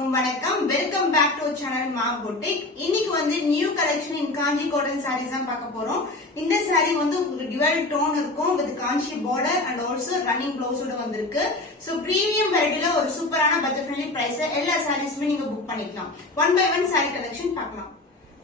எல்லாருக்கும் வணக்கம். Welcome back to channel Maa boutique. இன்னைக்கு வந்து new collection in Kanchi cotton saris தான் பார்க்க போறோம். இந்த சாரி வந்து உங்களுக்கு டிவைட் டோன் இருக்கும் with Kanchi border and also running பிளவுஸோட வந்திருக்கு. சோ பிரீமியம் வெரைட்டில ஒரு சூப்பரான பட்ஜெட் ஃப்ரெண்ட்லி பிரைஸ்ல எல்லா சாரீஸுமே நீங்க புக் பண்ணிக்கலாம். One by one saree collection பார்க்கலாம்.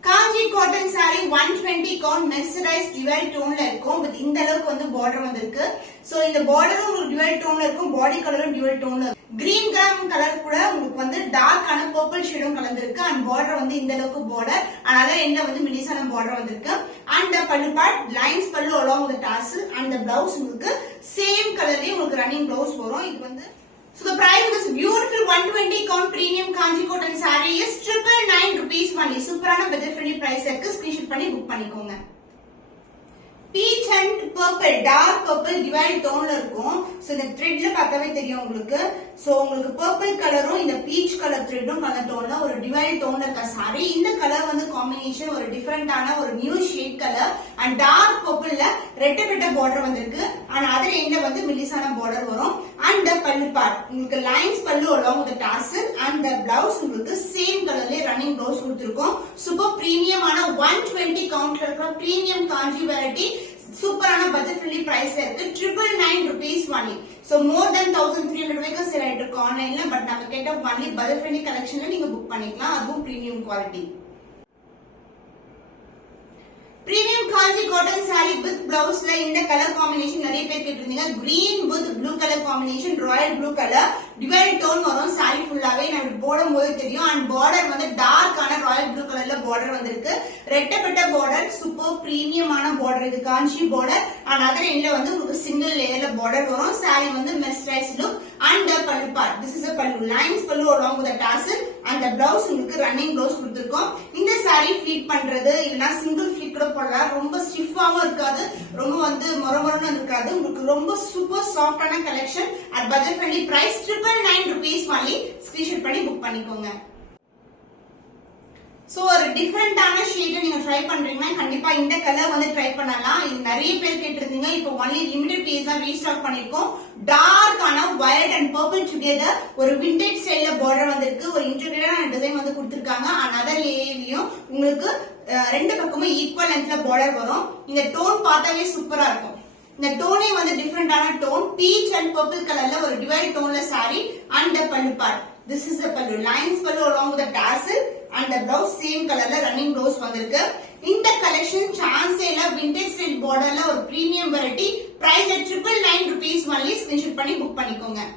Kanchi cotton saree 120 count mercerise டிவைட் டோன்ல இருக்கும் வித் இந்த அளவுக்கு வந்து பார்டர் வந்திருக்கு. சோ இந்த பார்டரும் உங்களுக்கு டிவைட் டோன்ல இருக்கும், பாடி கலரும் டிவைட் டோன்ல இருக்கும். கிரீன் கலர் கூட உங்களுக்கு வந்து டார்க்கான பர்பிள் ஷேடும் கலந்திருக்கு அண்ட் பார்டர் வந்து இந்த அளவுக்கு பார்டர் அதனால எண்ட்ல வந்து மினிசான பார்டர் வந்திருக்கு. And pallu part lines pallu along with tassel and the blouse உங்களுக்கு சேம் கலர்லயே உங்களுக்கு ரன்னிங் பிளவுஸ் வரும். இது வந்து so the price of this beautiful 120 count premium kanji cotton saree is 999 rupees only. சூப்பரான budget friendly price இருக்கு. ஸ்கிரீன்ஷாட் பண்ணி book பண்ணிக்கோங்க. Peach and purple dark purple டிவைட் டோன்ல இருக்கும். சோ இந்த த்ரெட்ல பார்த்தாவே தெரியும் உங்களுக்கு. சோ உங்களுக்கு பர்பிள் கலரும் இந்த பீச் கலர் த்ரெட்டும் கலர் டோன்ல ஒரு டிவைட் டோன்ல இருக்க சாரி. இந்த கலர் வந்து காம்பினேஷன் ஒரு டிஃபரெண்டான ஒரு new shade colour and dark பர்பிள்ல ரெட்டை பார்டர் வந்திருக்கு அண்ட் அதுல எண்ட்ல வந்து மெல்லிசான பார்டர் வரும். அண்ட் பல்லு பார்ட் உங்களுக்கு lines pallu along with the tassel and the blouse உங்களுக்கு சேம் கலர்ல ரன்னிங் பிளவுஸ் கொடுத்திருக்கோம். சூப்பர் பிரீமியமான 120 கவுண்ட்ல இருக்க பிரீமியம் காஞ்சி வெரைட்டி சூப்பரான பட்ஜெட் ஃப்ரெண்ட்லி பிரைஸ்ல இருக்கு. 999 rupees only. So more than 1300 வரைக்கும் சேல் ஆயிட்டு இருக்கு ஆன்லைன்ல. பட் நம்ம கேட்ட ஒன்லி பட்ஜெட் ஃப்ரெண்ட்லி கலெக்ஷன்ல நீங்க புக் பண்ணிக்கலாம். அதுவும் premium quality. Premium Kanchi cotton sari with பிளவுஸ்ல இந்த கலர் காம்பினேஷன் நிறைய பேர் கேட்டிருந்தீங்க. Green with blue colour combination, royal blue colour டிவைட் டோன் வரும். சாரி ஃபுல்லாவே நமக்கு போடும் போது தெரியும். அண்ட் பார்டர் வந்து டார்க்கான ராயல் ப்ளூ கலர்ல பார்டர் வந்திருக்கு. ரெட்டப்பட்ட பார்டர் சூப்பர் பிரீமியமான பார்டர். இது காஞ்சி பார்டர் அண்ட் அதர் எண்ட்ல வந்து உங்களுக்கு சிங்கிள் லேயர்ல பார்டர் வரும். சாரி வந்து mercerise look and pallu part this is a பல்லு lines pallu along with the tassel and the blouse உங்களுக்கு ரன்னிங் பிளவுஸ் கொடுத்திருக்கோம். இந்த சாரி ஃபிட் பண்றது இல்லனா சிங்கிள் ஃபிட் கூட போடலாம். ரொம்ப ஸ்டிஃபாவும் இருக்காது, ரொம்ப வந்து மொரமொரன்னு இருக்காது. உங்களுக்கு ரொம்ப சூப்பர் சாஃப்டான collection at budget friendly price 999 rupees only. Screenshot பண்ணி புக் பண்ணிக்கோங்க. சோ ஒரு டிஃபரெண்டான ஷேட் நீங்க ட்ரை பண்றீங்கன்னா கண்டிப்பா இந்த கலர் வந்து ட்ரை பண்ணலாம். இது நிறைய பேர் கேட்டிருந்தீங்க. இப்போ ஒன்லி லிமிடெட் பீஸ் தான் ரீஸ்டாக் பண்ணிருக்கோம். டார்க்கான வயலட் அண்ட் பர்பிள் டுகெதர் ஒரு விண்டேஜ் ஸ்டைல்ல பார்டர் வந்திருக்கு. ஒரு இன்டெகிரேட்டடான டிசைன் வந்து கொடுத்திருக்காங்க. அண்ட் அதர் லேயர்லயும் உங்களுக்கு ரெண்டு பக்கமும் ஈக்குவல் லென்த்ல பார்டர் வரும். இந்த டோன் பார்த்தாவே சூப்பரா இருக்கும். இந்த டோனே வந்து டிஃபரெண்டான டோன் பீச் அண்ட் பர்பிள் கலர்ல ஒரு divide டோன்ல sorry and pallu part this is the pallu lines pallu along with the tassel and the blouse same colorல running blouse வந்திருக்கு. இந்த கலெக்ஷன் சான்சேல vintage style borderல ஒரு premium variety price at 999 rupees only. Screenshot பண்ணி book பண்ணிக்கோங்க.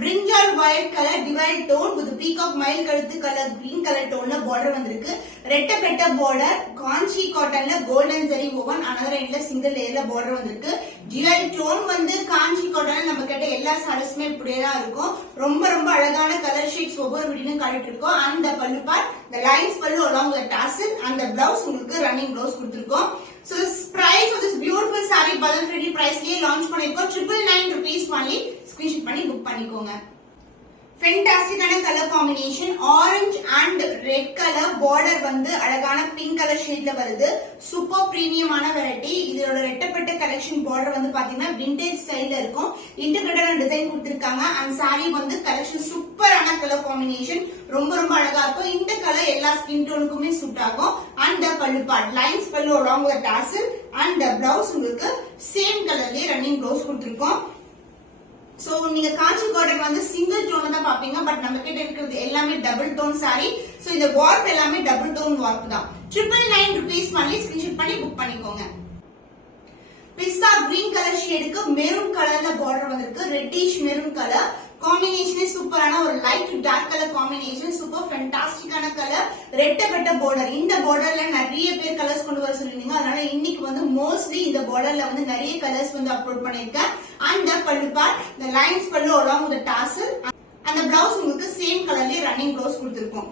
brinjal white color divide tone with peacock mile கழுத்து colour green color டோன்ல border வந்திருக்கு. ரெட்டப்பட்ட border காஞ்சி காட்டன்ல golden zari woven another endல single layerல border வந்திருக்கு. divide tone வந்து காஞ்சி காட்டன்ல நம்ம கேட்ட எல்லா சாரீஸ்மே இப்படியே தான் இருக்கும். ரொம்ப ரொம்ப அழகான கலர் ஷேட்ஸ் ஒவ்வொரு வீடியோலயும் காட்டிட்டு இருக்கோம். and the pallu part the lines pallu along with the tassel and the blouse உங்களுக்கு running blouse கொடுத்திருக்கோம். so this price of this beautiful saree budget friendly price ல launch பண்ணிருக்கோம். 999 rupees only. ஸ்கிரீன்ஷாட் பண்ணி book பண்ணிக்கோங்க. ஃபென்டாஸ்டிக்கான colour combination orange and red colour border வந்து அழகான pink colour ஷேட்ல வருது. சூப்பர் பிரீமியமான வெரைட்டி. இதோட ரெட்டப்பட்ட கலெக்ஷன் பார்டர் வந்து பாத்தீங்கன்னா விண்டேஜ் ஸ்டைல்ல இருக்கும். இன்டெகிரேட்டடான டிசைன் கொடுத்திருக்காங்க. அண்ட் சாரி வந்து கலெக்ஷன் சூப்பரான கலர் காம்பினேஷன் ரொம்ப ரொம்ப அழகா இருக்கும். இந்த கலர் எல்லா ஸ்கின் டோனுக்குமே சூட் ஆகும். And pallu part lines pallu along with tassel and the blouse உங்களுக்கு சேம் கலர்லயே ரன்னிங் பிளவுஸ் கொடுத்திருக்கோம். சோ நீங்க காஞ்சி காட்டன் வந்து சிங்கிள் டோன் தான் பாப்பீங்க. பட் நம்ம கிட்ட இருக்கிறது எல்லாமே டபுள் டோன் சாரி. சோ இந்த வார்ப் எல்லாமே டபுள் டோன் வார்ப் தான். 999 rupees only. ஸ்கிரீன்ஷாட் பண்ணி புக் பண்ணிக்கோங்க. பிஸ்தா கிரீன் கலர் ஷேடுக்கு மெரூன் கலர்ல பார்டர் வந்திருக்கு. ரெட்டிஷ் மெரூன் கலர் காம்பினேஷனே சூப்பரான ஒரு light dark colour combination. Super ஃபென்டாஸ்டிக்கான கலர் ரெட்டப்பட்ட பார்டர். இந்த பார்டர்ல நிறைய பேர் கலர்ஸ் கொண்டு வர சொல்லிருந்தீங்க. அதனால இன்னைக்கு வந்து மோஸ்ட்லி இந்த பார்டர்ல வந்து நிறைய கலர்ஸ் வந்து அப்லோட் பண்ணிருக்கேன். and the pallu part the lines pallu along with the tassel and the blouse உங்களுக்கு சேம் கலர்லயே ரன்னிங் பிளவுஸ் கொடுத்திருக்கோம்.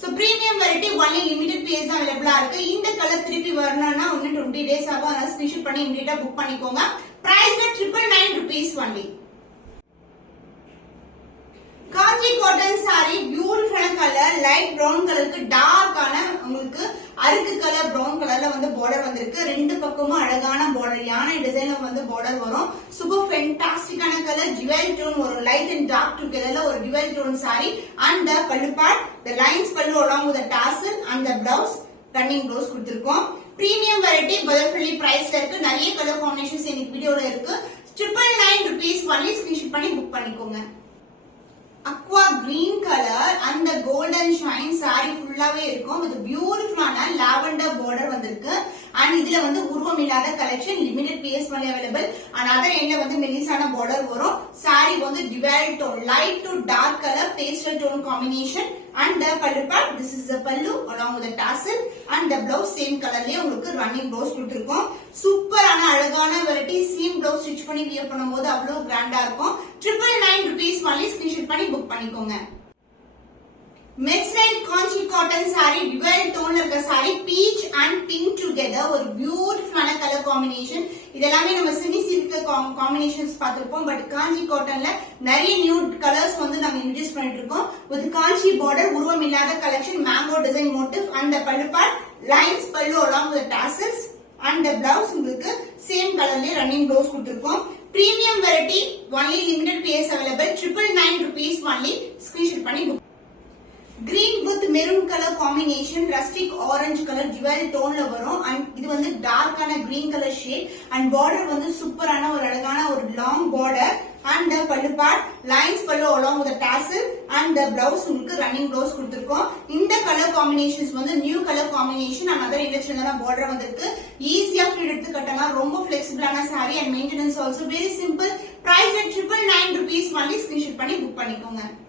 So premium variety only limited piece தான் அவைலபிளா இருக்கு. இந்த கலர் திருப்பி வரணும்னா இன்னும் 20 டேஸ் ஆகும். அதனால ஸ்கிரீன்ஷாட் பண்ணி இமிடியேட்டா புக் பண்ணிக்கோங்க. Price 999 rupees only. Kanchi cotton saree பியூட்டிஃபுல்லான கலர் லைட் பிரவுன் கலருக்கு டார்க்கான உங்களுக்கு அருக்கு கலர் பிரவுன் கலர்ல வந்து பார்டர் வந்திருக்கு. ரெண்டு பக்கமும் அழகான பார்டர், யானை டிசைன்ல வந்து பார்டர் வரும். சூப்பர் ஃபென்டாஸ்டிக்கான கலர், ஜுவல் டோன் வரும். லைட் அண்ட் டார்க் டுகெதர்ல ஒரு jewel tone saree and the pallu part, the lines pallu along with the tassel and the blouse, running blouse கொடுத்திருக்கோம். பிரீமியம் வெரைட்டி பஜாஜ் பிரைஸ்ல இருக்கு. நிறைய கலர் காம்பினேஷன்ஸ் இந்த வீடியோல இருக்கு. 999 rupees only. ஸ்கிரீன்ஷாட் பண்ணி புக் பண்ணிக்கோங்க. aqua green color and the golden shine saree ஃபுல்லாவே இருக்கும். with பியூட்டிஃபுல்லான lavender border வந்திருக்கு. and இதுல வந்து உருவம் இல்லாத collection limited piece only available. and other endல வந்து மெலிசான border வரும். saree வந்து dual tone, light to dark color pastel tone combination and the pallu part, this is the pallu along with the tassel and the blouse same colorலயே உங்களுக்கு running blouse கொடுத்திருக்கோம். சூப்பரான அழகான variety. Seam blouse stitch பண்ணி wear பண்ணும்போது அவ்வளவு கிராண்டா இருக்கும். 999 rupees only. Screenshot பண்ணி புக் பண்ணிக்கோங்க. Mesrain Kanchi cotton saree, dual tone இருக்க saree, peach and pink together, ஒரு பியூட்டிஃபுல்லான கலர் காம்பினேஷன். இதெல்லாமே நம்ம செமி சில்க் காம்பினேஷன்ஸ் பார்த்திருப்போம். பட் காஞ்சி காட்டன்ல நிறைய நியூ கலர்ஸ் வந்து நாங்க இன்ட்ரோடியூஸ் பண்ணிட்டு இருக்கோம். வித் காஞ்சி பார்டர், உருவம் இல்லாத collection, mango design motive and the pallu part, lines pallu along with the tassels and the blouse உங்களுக்கு சேம் கலர்லயே ரன்னிங் blouse கொடுத்திருக்கோம். Premium variety, only limited piece available. 999 rupees only. Screenshot பண்ணி book. Green with maroon color combination, rustic orange color dual tone ல வரும். and இது வந்து dark ஆன green color shade and border வந்து சூப்பரான ஒரு அழகான ஒரு long border and the pallu part, lines pallu along with the tassel and the blouse உங்களுக்கு running blouse கொடுத்திருக்கோம். இந்த கலர் காம்பினேஷன்ஸ் வந்து new colour combination and other இன்டெக்ஷனான border வந்திருக்கு. ஈஸியா ஃபிட் எடுத்து கட்டலாம். ரொம்ப ஃபிளெக்சிபிளான saree and maintenance also very simple. price at 999 rupees only. Screenshot பண்ணி புக் பண்ணிக்கோங்க.